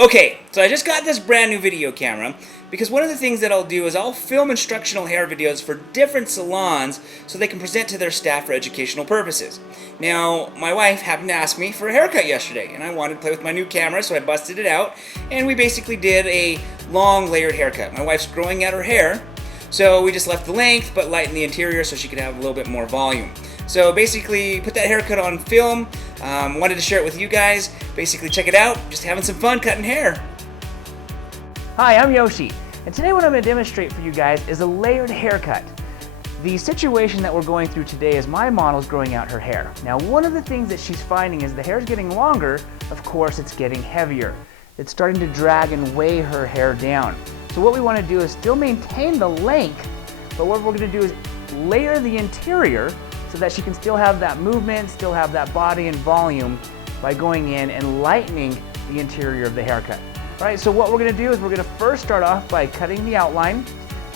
Okay, so I just got this brand new video camera because one of the things that I'll do is I'll film instructional hair videos for different salons so they can present to their staff for educational purposes. Now, my wife happened to ask me for a haircut yesterday, and I wanted to play with my new camera, so I busted it out, and we basically did a long layered haircut. My wife's growing out her hair, so we just left the length but lightened the interior so she could have a little bit more volume. So basically, put that haircut on film, wanted to share it with you guys. Basically, check it out, just having some fun cutting hair. Hi, I'm Yoshi, and today what I'm going to demonstrate for you guys is a layered haircut. The situation that we're going through today is my model's growing out her hair. Now, one of the things that she's finding is the hair's getting longer, of course it's getting heavier. It's starting to drag and weigh her hair down. So what we want to do is still maintain the length, but what we're going to do is layer the interior so that she can still have that movement, still have that body and volume by going in and lightening the interior of the haircut. All right, so what we're gonna do is we're gonna first start off by cutting the outline,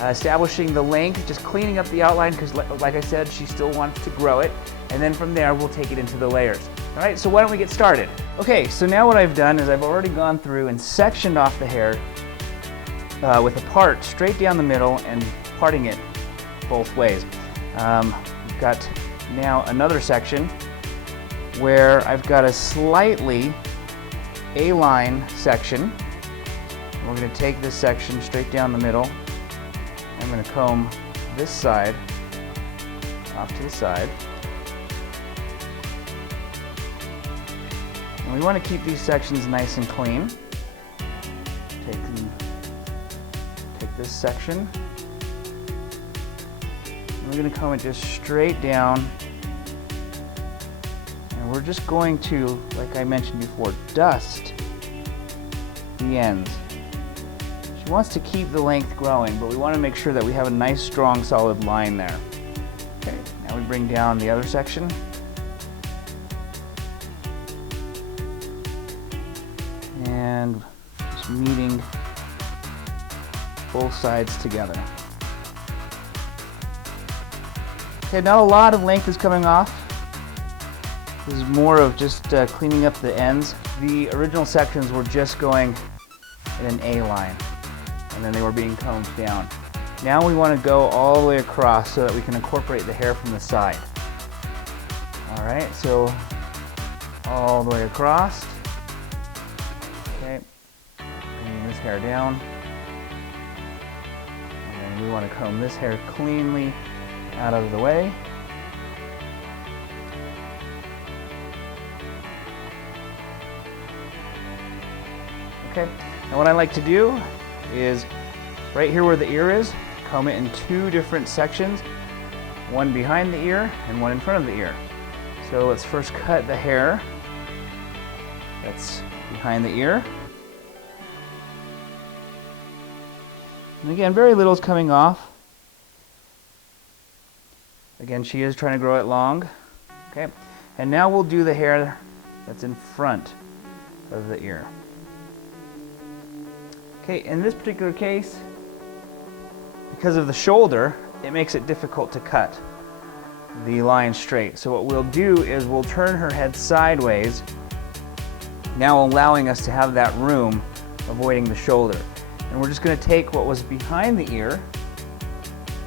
establishing the length, just cleaning up the outline because like I said, she still wants to grow it. And then from there, we'll take it into the layers. All right, so why don't we get started? Okay, so now what I've done is I've already gone through and sectioned off the hair with a part straight down the middle and parting it both ways. We've got now another section where I've got a slightly A-line section. We're going to take this section straight down the middle. I'm going to comb this side off to the side. And we want to keep these sections nice and clean. Take this section. We're going to comb it just straight down, and we're just going to, like I mentioned before, dust the ends. She wants to keep the length growing, but we want to make sure that we have a nice, strong, solid line there. Okay, now we bring down the other section. And just meeting both sides together. Okay, not a lot of length is coming off. This is more of just cleaning up the ends. The original sections were just going in an A line, and then they were being combed down. Now we want to go all the way across so that we can incorporate the hair from the side. All right, so all the way across. Okay, bringing this hair down. And we want to comb this hair cleanly out of the way. Okay, and what I like to do is right here where the ear is, comb it in two different sections, one behind the ear and one in front of the ear. So let's first cut the hair that's behind the ear. And again, very little is coming off. Again, she is trying to grow it long. Okay, and now we'll do the hair that's in front of the ear. Okay, in this particular case, because of the shoulder, it makes it difficult to cut the line straight. So what we'll do is we'll turn her head sideways, now allowing us to have that room, avoiding the shoulder. And we're just going to take what was behind the ear,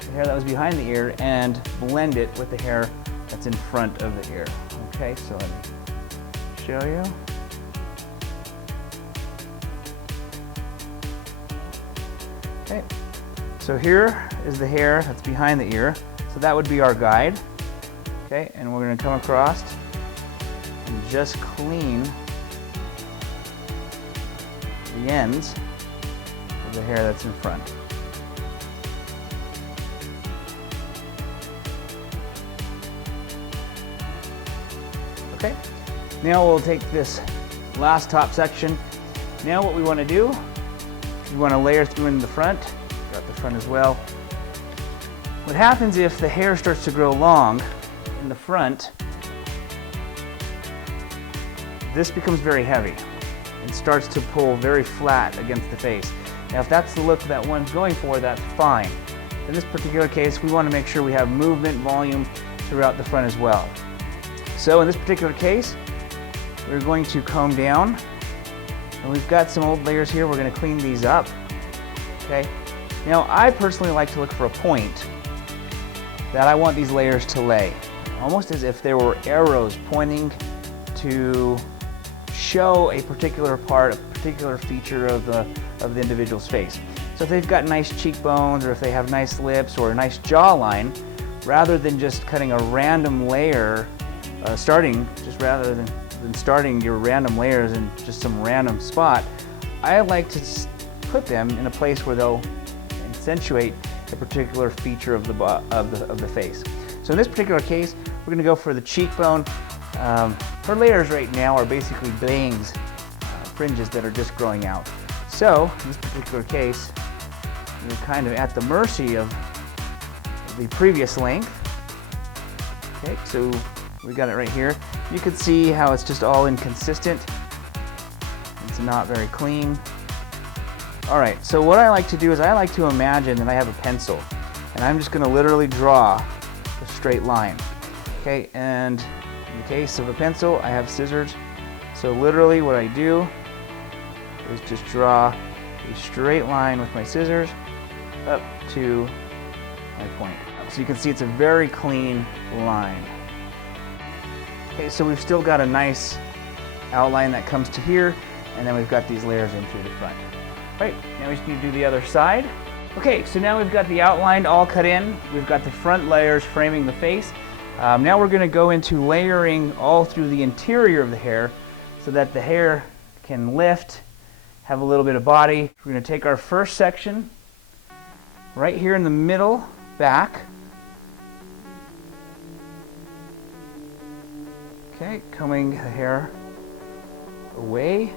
the hair that was behind the ear, and blend it with the hair that's in front of the ear. Okay, so let me show you. Okay, so here is the hair that's behind the ear, so that would be our guide. Okay, and we're going to come across and just clean the ends of the hair that's in front. Okay, now we'll take this last top section. Now what we want to do, we want to layer through in the front, got the front as well. What happens if the hair starts to grow long in the front, this becomes very heavy and starts to pull very flat against the face. Now if that's the look that one's going for, that's fine. In this particular case, we want to make sure we have movement, volume throughout the front as well. So in this particular case, we're going to comb down And we've got some old layers here. We're going to clean these up. Okay. Now, I personally like to look for a point that I want these layers to lay, almost as if there were arrows pointing to show a particular part, a particular feature of the individual's face. So if they've got nice cheekbones, or if they have nice lips, or a nice jawline, rather than just cutting a random layer, rather than starting your random layers in just some random spot, I like to put them in a place where they'll accentuate a particular feature of the face. So in this particular case, we're going to go for the cheekbone. Her layers right now are basically bangs, fringes that are just growing out. So in this particular case, you're kind of at the mercy of the previous length. Okay, so we got it right here. You can see how it's just all inconsistent. It's not very clean. All right, so what I like to do is I like to imagine that I have a pencil, and I'm just going to literally draw a straight line. Okay, and in the case of a pencil, I have scissors. So literally what I do is just draw a straight line with my scissors up to my point. So you can see it's a very clean line. Okay, so we've still got a nice outline that comes to here, and then we've got these layers in through the front. Right, now we just need to do the other side. Okay, so now we've got the outline all cut in. We've got the front layers framing the face. Now we're going to go into layering all through the interior of the hair so that the hair can lift, have a little bit of body. We're going to take our first section right here in the middle, back. Okay, combing the hair away.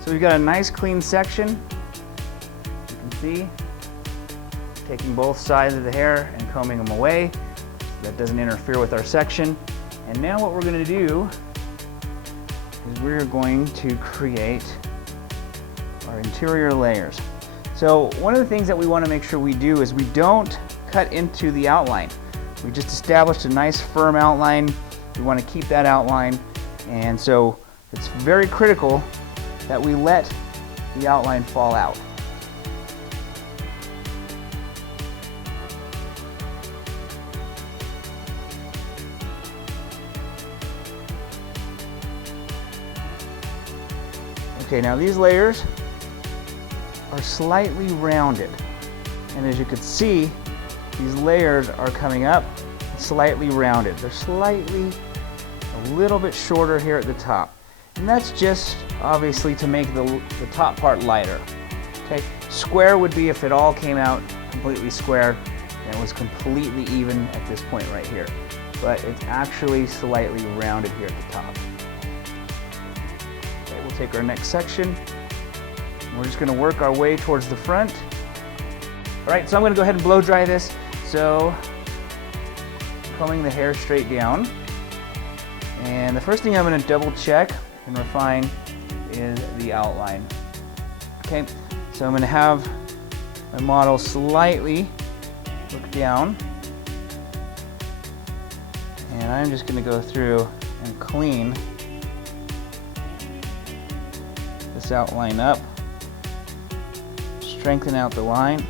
So we've got a nice clean section. You can see, taking both sides of the hair and combing them away so that doesn't interfere with our section. And now what we're going to do is we're going to create our interior layers. So one of the things that we want to make sure we do is we don't cut into the outline. We just established a nice firm outline. We want to keep that outline, and so it's very critical that we let the outline fall out. Okay, now these layers are slightly rounded, and as you can see, these layers are coming up slightly rounded. They're slightly a little bit shorter here at the top. And that's just obviously to make the top part lighter. Okay, square would be if it all came out completely square and it was completely even at this point right here. But it's actually slightly rounded here at the top. Okay, we'll take our next section. We're just going to work our way towards the front. All right, so I'm going to go ahead and blow dry this. So, combing the hair straight down. And the first thing I'm going to double check and refine is the outline. Okay, so I'm going to have my model slightly look down, and I'm just going to go through and clean this outline up, strengthen out the line.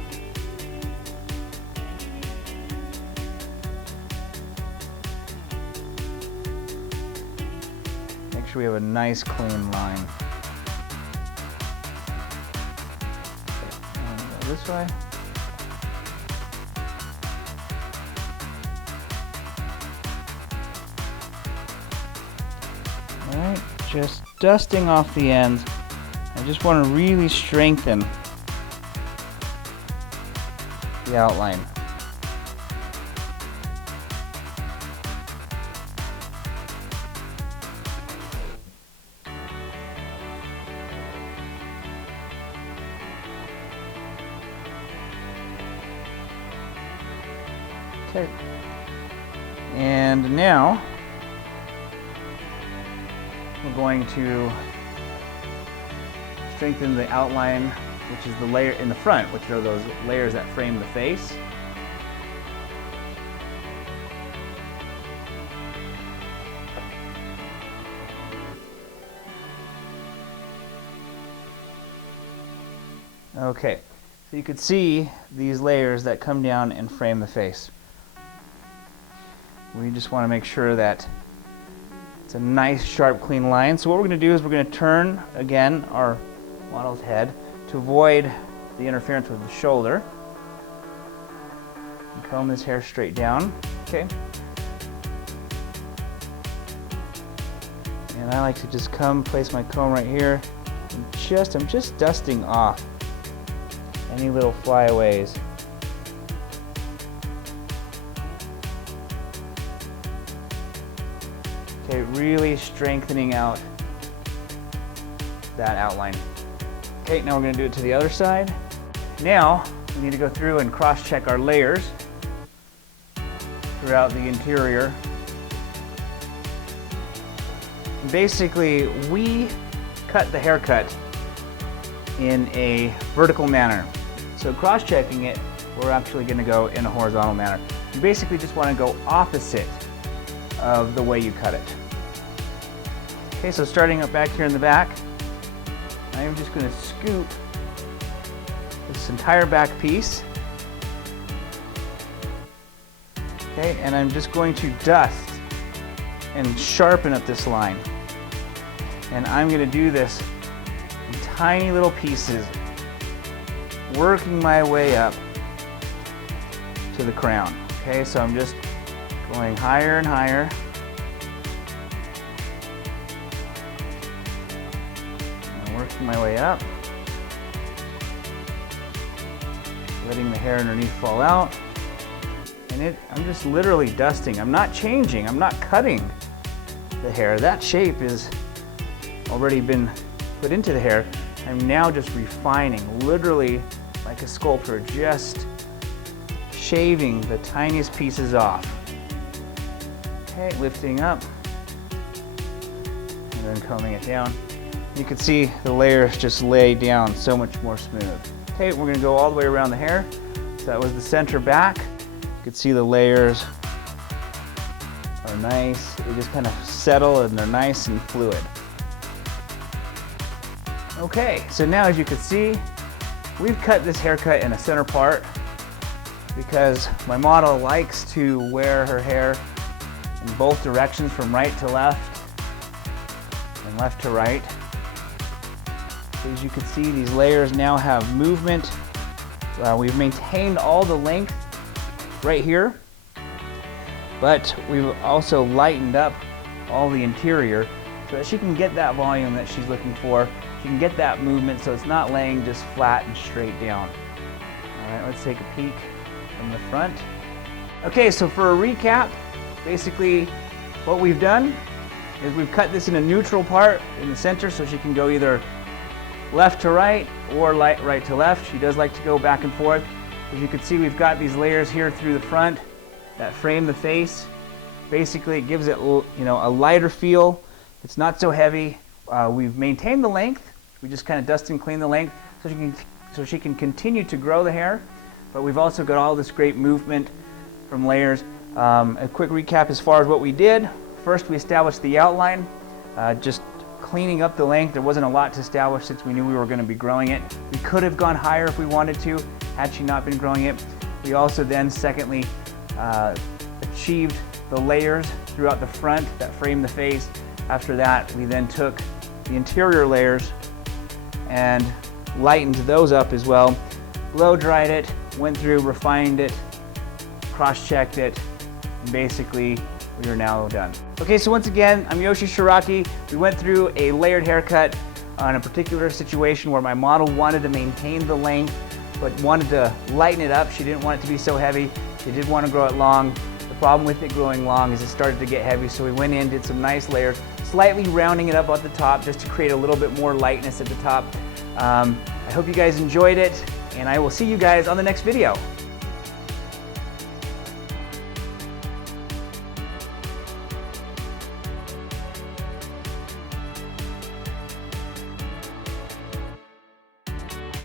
We have a nice clean line. And go this way. All right, just dusting off the ends. I just want to really strengthen the outline. Okay, and now we're going to strengthen the outline, which is the layer in the front, which are those layers that frame the face. Okay, so you could see these layers that come down and frame the face. We just want to make sure that it's a nice, sharp, clean line. So what we're going to do is we're going to turn, again, our model's head to avoid the interference with the shoulder. And comb this hair straight down. Okay. And I like to just place my comb right here, and I'm just dusting off any little flyaways. Okay, really strengthening out that outline. Okay, now we're going to do it to the other side. Now we need to go through and cross-check our layers throughout the interior. Basically, we cut the haircut in a vertical manner. So cross-checking it, we're actually going to go in a horizontal manner. You basically just want to go opposite of the way you cut it. Okay, so starting up back here in the back, I'm just going to scoop this entire back piece. Okay, and I'm just going to dust and sharpen up this line. And I'm going to do this in tiny little pieces, working my way up to the crown. Okay, so I'm just going higher and higher. And working my way up. Letting the hair underneath fall out. And I'm just literally dusting. I'm not changing, I'm not cutting the hair. That shape has already been put into the hair. I'm now just refining, literally like a sculptor, just shaving the tiniest pieces off. Okay, lifting up and then combing it down. You can see the layers just lay down so much more smooth. Okay, we're gonna go all the way around the hair. So that was the center back. You can see the layers are nice. They just kind of settle and they're nice and fluid. Okay, so now as you can see, we've cut this haircut in a center part because my model likes to wear her hair in both directions, from right to left and left to right. So as you can see, these layers now have movement. We've maintained all the length right here, but we've also lightened up all the interior so that she can get that volume that she's looking for. She can get that movement so it's not laying just flat and straight down. All right, let's take a peek from the front. Okay, so for a recap, basically what we've done is we've cut this in a neutral part in the center so she can go either left to right or right to left. She does like to go back and forth. As you can see, we've got these layers here through the front that frame the face. Basically, it gives it, you know, a lighter feel. It's not so heavy. We've maintained the length. We just kind of dust and clean the length so she can continue to grow the hair. But we've also got all this great movement from layers. A quick recap as far as what we did. First, we established the outline, just cleaning up the length. There wasn't a lot to establish since we knew we were going to be growing it. We could have gone higher if we wanted to, had she not been growing it. We also then, secondly, achieved the layers throughout the front that frame the face. After that, we then took the interior layers and lightened those up as well. Blow dried it, went through, refined it, cross-checked it, and basically we are now done. Okay, so once again, I'm Yoshi Shiraki. We went through a layered haircut on a particular situation where my model wanted to maintain the length, but wanted to lighten it up. She didn't want it to be so heavy. She did want to grow it long. The problem with it growing long is it started to get heavy, so we went in, did some nice layers, slightly rounding it up at the top just to create a little bit more lightness at the top. I hope you guys enjoyed it, and I will see you guys on the next video.